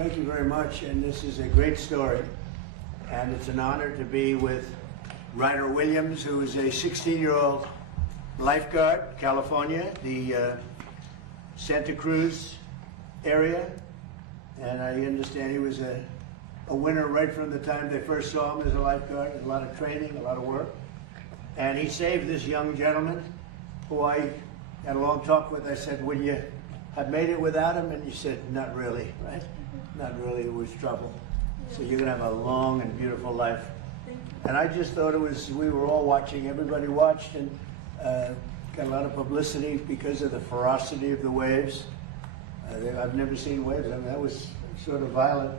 Thank you very much, and this is a great story. And it's an honor to be with Ryder Williams, who is a 16-year-old lifeguard, California, the Santa Cruz area. And I understand he was a winner right from the time they first saw him as a lifeguard. A lot of training, a lot of work. And he saved this young gentleman, who I had a long talk with. I said, would you have made it without him? And he said, not really, right? Not really, it was trouble. So you're gonna have a long and beautiful life. And I just thought it was, we were all watching, everybody watched, and got a lot of publicity because of the ferocity of the waves. I've never seen waves, I mean, that was sort of violent.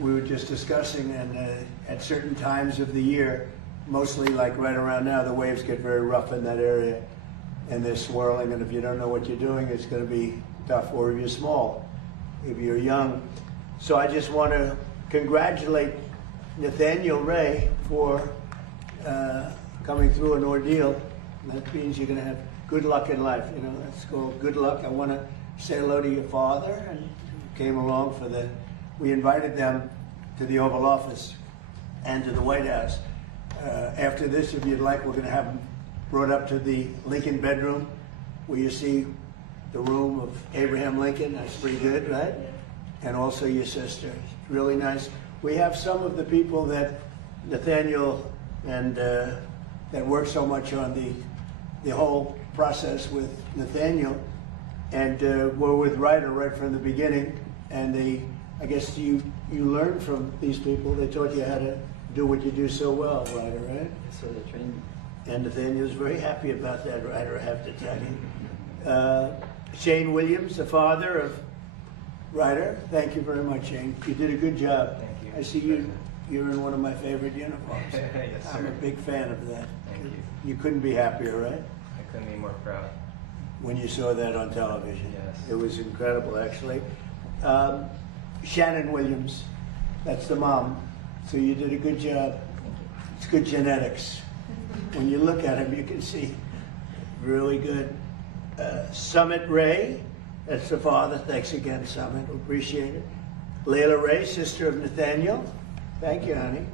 We were just discussing, and at certain times of the year, mostly like right around now, the waves get very rough in that area, and they're swirling, and if you don't know what you're doing, it's gonna be tough, or if you're small, if you're young. So I just want to congratulate Nathaniel Ray for coming through an ordeal. That means you're going to have good luck in life. You know, that's called good luck. I want to say hello to your father, and who came along for the. We invited them to the Oval Office and to the White House. After this, if you'd like, we're going to have them brought up to the Lincoln bedroom, where you see the room of Abraham Lincoln. That's pretty good, right? And also your sister. Really nice. We have some of the people that Nathaniel and that work so much on the whole process with Nathaniel, and were with Ryder right from the beginning. And I guess you learned from these people. They taught you how to do what you do so well, Ryder, right? So they trained me. And Nathaniel's very happy about that, Ryder, I have to tell you. Shane Williams, the father of Ryder, thank you very much, Shane. You did a good job. Thank you. I see you're in one of my favorite uniforms. Yes, sir. I'm a big fan of that. Thank you. You couldn't be happier, right? I couldn't be more proud. When you saw that on television. Yes. It was incredible, actually. Shannon Williams, that's the mom. So you did a good job. It's good genetics. When you look at him, you can see really good. Summit Ray, that's the father. Thanks again, Summit. Appreciate it. Layla Ray, sister of Nathaniel. Thank you, honey.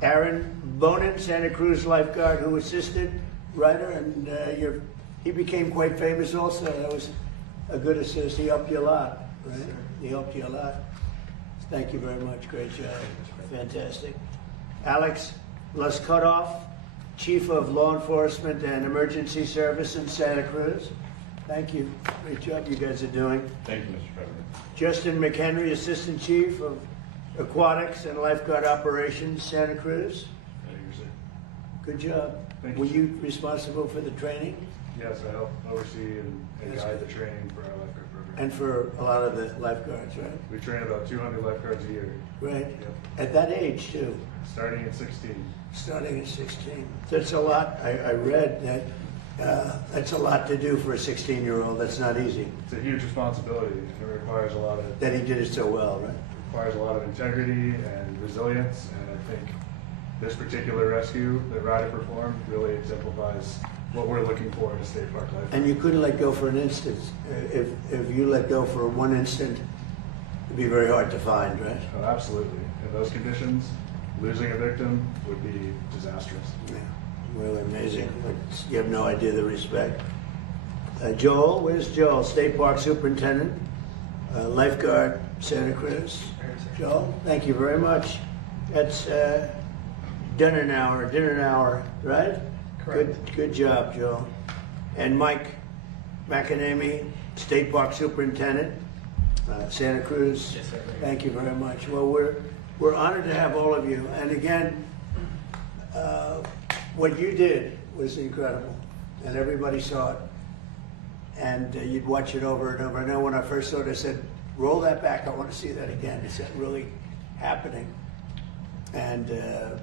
Aaron Bonin, Santa Cruz lifeguard, who assisted Ryder, and he became quite famous also. That was a good assist. He helped you a lot, right? He helped you a lot. Thank you very much. Great job. Fantastic. Alex Luscutoff, Chief of Law Enforcement and Emergency Service in Santa Cruz. Thank you. Great job you guys are doing. Thank you, Mr. President. Justin McHenry, Assistant Chief of Aquatics and Lifeguard Operations, Santa Cruz. Thank you, sir. Good job. Thank you, Were sir. you responsible for the training? Yes, I help oversee and Yes. guide the training for our lifeguard program. And for a lot of the lifeguards, right? We train about 200 lifeguards a year, Right. Yep. At that age, too. starting at 16. Starting at 16. That's a lot. I read that that's a lot to do for a 16-year-old. That's not easy. It's a huge responsibility. It requires a lot of That he did it so well, right? requires a lot of integrity and resilience, and I think this particular rescue that Ryder performed really exemplifies what we're looking for in a state park lifeguard. And you couldn't let go for an instant. If you let go for one instant, it'd be very hard to find, right? Oh, absolutely. In those conditions, losing a victim would be disastrous. Yeah, really amazing. You have no idea the respect. Joel, where's Joel? State Park Superintendent, lifeguard, Santa Cruz. Joel, thank you very much. That's dinner hour, right? Correct. Good job, Joel. And Mike McAnamy, State Park Superintendent, Santa Cruz. Yes, sir. Thank you very much. Well, we're honored to have all of you. And again, what you did was incredible, and everybody saw it. And you'd watch it over and over. I know when I first saw it, I said, roll that back. I want to see that again. Is that really happening? And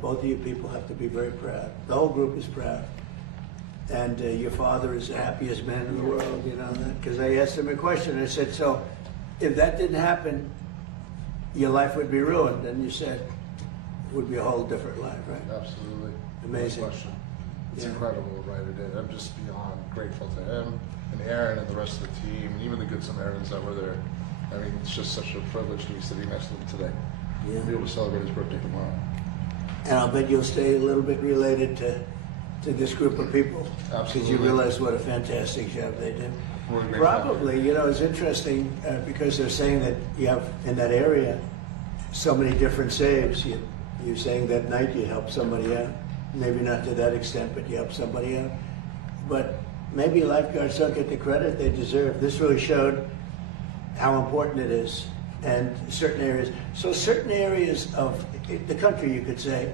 both of you people have to be very proud. The whole group is proud. And your father is the happiest man in the world, you know that? Because I asked him a question. I said, so if that didn't happen, your life would be ruined. And you said, it would be a whole different life, right? Absolutely. Amazing. No question. It's Yeah. incredible what Ryder did. I'm just beyond grateful to him and Aaron and the rest of the team, and even the Good Samaritans that were there. I mean, it's just such a privilege to be sitting next to him today. Yeah. Be able to celebrate his birthday tomorrow. And I'll bet you'll stay a little bit related to this group of people. Because you Absolutely. realize what a fantastic job they did. We're a great Probably, you know, it's interesting because they're saying that you have in that area so many different saves. You're saying that night you help somebody out. Maybe not to that extent, but you help somebody out. But maybe lifeguards don't get the credit they deserve. This really showed how important it is, and certain areas. So certain areas of the country, you could say,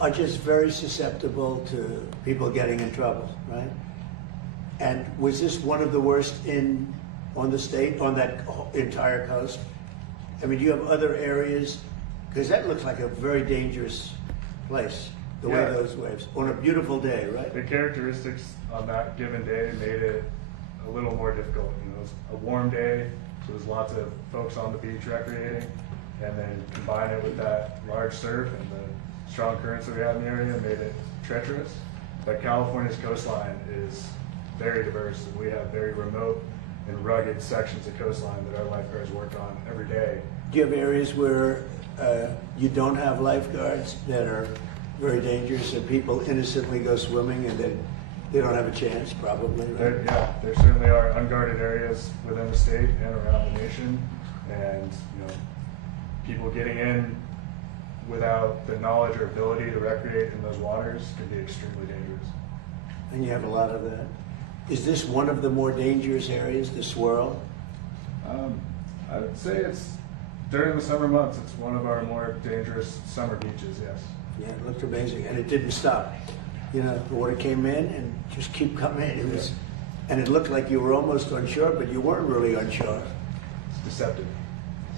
are just very susceptible to people getting in trouble, right? And was this one of the worst on the state, on that entire coast? I mean, do you have other areas? Because that looks like a very dangerous place, the way Yeah. those waves, on a beautiful day, right? The characteristics on that given day made it a little more difficult. You know, it was a warm day, so there's lots of folks on the beach recreating, and then combine it with that large surf and the strong currents that we have in the area made it treacherous. But California's coastline is very diverse, and we have very remote and rugged sections of coastline that our lifeguards work on every day. Do you have areas where you don't have lifeguards that are very dangerous and people innocently go swimming and they don't have a chance, probably, right? There certainly are unguarded areas within the state and around the nation, and you know, people getting in without the knowledge or ability to recreate in those waters can be extremely dangerous. And you have a lot of that. Is this one of the more dangerous areas, the swirl? I would say it's during the summer months. It's one of our more dangerous summer beaches. Yes. Yeah, it looked amazing, and it didn't stop. You know, the water came in and just keep coming. It was, and it looked like you were almost on shore, but you weren't really on shore. It's deceptive.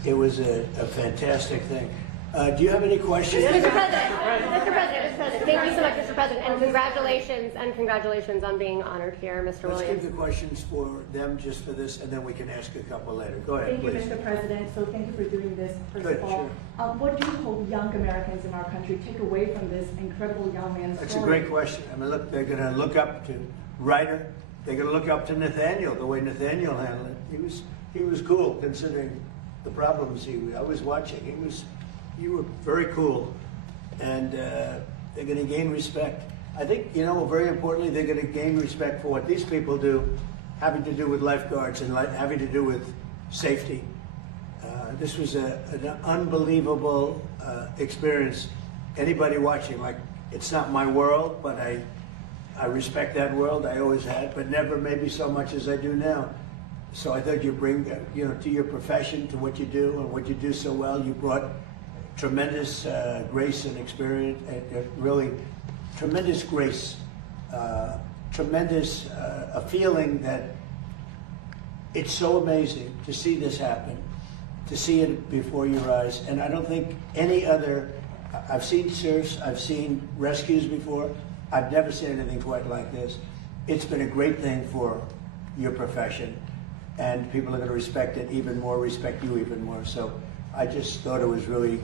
It was a fantastic thing. Do you have any questions? Mr. President, thank you so much, Mr. President, and congratulations on being honored here, Mr. Let's Williams. keep the questions for them just for this, and then we can ask a couple later. Go ahead, Thank you, please. Mr. President. So thank you for doing this, first Good, of all. What do you hope young Americans in our country take away from this incredible young man's That's story? a great question. I mean, look, they're going to look up to Ryder. They're going to look up to Nathaniel, the way Nathaniel handled it. He was cool considering the problems I was watching. You were very cool, and they're going to gain respect. I think, you know, very importantly, they're going to gain respect for what these people do, having to do with lifeguards and having to do with safety. This was an unbelievable experience. Anybody watching, like, it's not my world, but I respect that world. I always had, but never maybe so much as I do now. So I thought you bring, you know, to your profession, to what you do and what you do so well, you brought tremendous grace and experience, and really tremendous grace, tremendous a feeling that it's so amazing to see this happen, to see it before your eyes. And I don't think any other, I've seen surfs, I've seen rescues before, I've never seen anything quite like this. It's been a great thing for your profession, and people are going to respect it even more, respect you even more. So I just thought it was really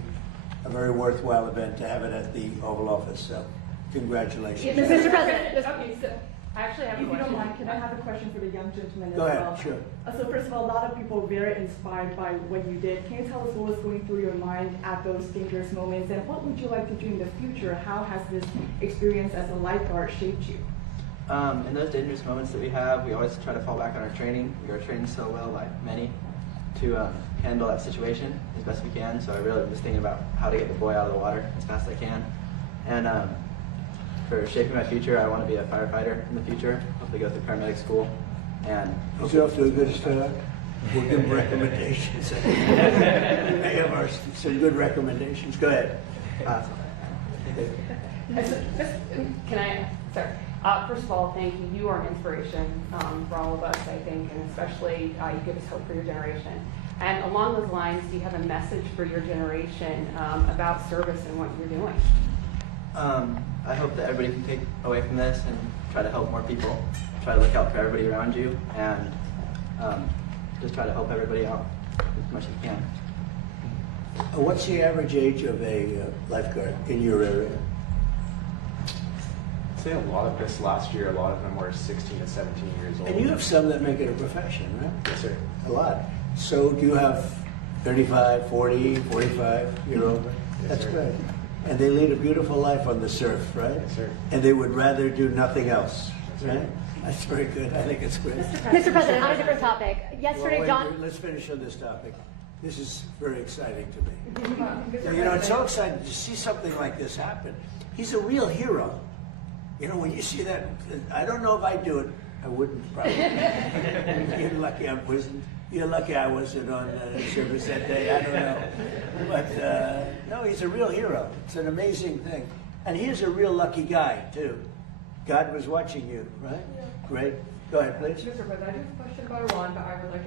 a very worthwhile event to have it at the Oval Office. So congratulations. Mr. President, Okay, so I actually have a question. If you don't mind, can I have a question for the young gentleman Go as ahead, well? sure. So first of all, a lot of people are very inspired by what you did. Can you tell us what was going through your mind at those dangerous moments, and what would you like to do in the future? How has this experience as a lifeguard shaped you? In those dangerous moments that we have, we always try to fall back on our training. We are trained so well by many to handle that situation as best we can. So I really was thinking about how to get the boy out of the water as fast as I can. And for shaping my future, I want to be a firefighter in the future. Hopefully go through paramedic school. And He's off to a good start. We'll give him recommendations. They have some good recommendations. Go ahead. Can I, sir? First of all, thank you. You are an inspiration for all of us, I think, and especially you give us hope for your generation. And along those lines, do you have a message for your generation about service and what you're doing? I hope that everybody can take away from this and try to help more people. Try to look out for everybody around you, and just try to help everybody out as much as you can. What's the average age of a lifeguard in your area? I'd say a lot of this last year, a lot of them were 16 to 17 years old. And you have some that make it a profession, right? Yes, sir. A lot. So do you have 35, 40, 45-year-old? That's sir. good. And they lead a beautiful life on the surf, right? Yes, sir. And they would rather do nothing else, That's right? right. That's very good. I think it's great. Mr. President, on a different topic. Yesterday, Well, John. wait, let's finish on this topic. This is very exciting to me. You know, it's so exciting to see something like this happen. He's a real hero. You know, when you see that, I don't know if I'd do it. I wouldn't probably. You're lucky I wasn't on service that day. I don't know. But no, he's a real hero. It's an amazing thing. And he's a real lucky guy, too. God was watching you, right? Yeah. Great. Go ahead, please. Mr. President, I do have a question about Iran, but I would like to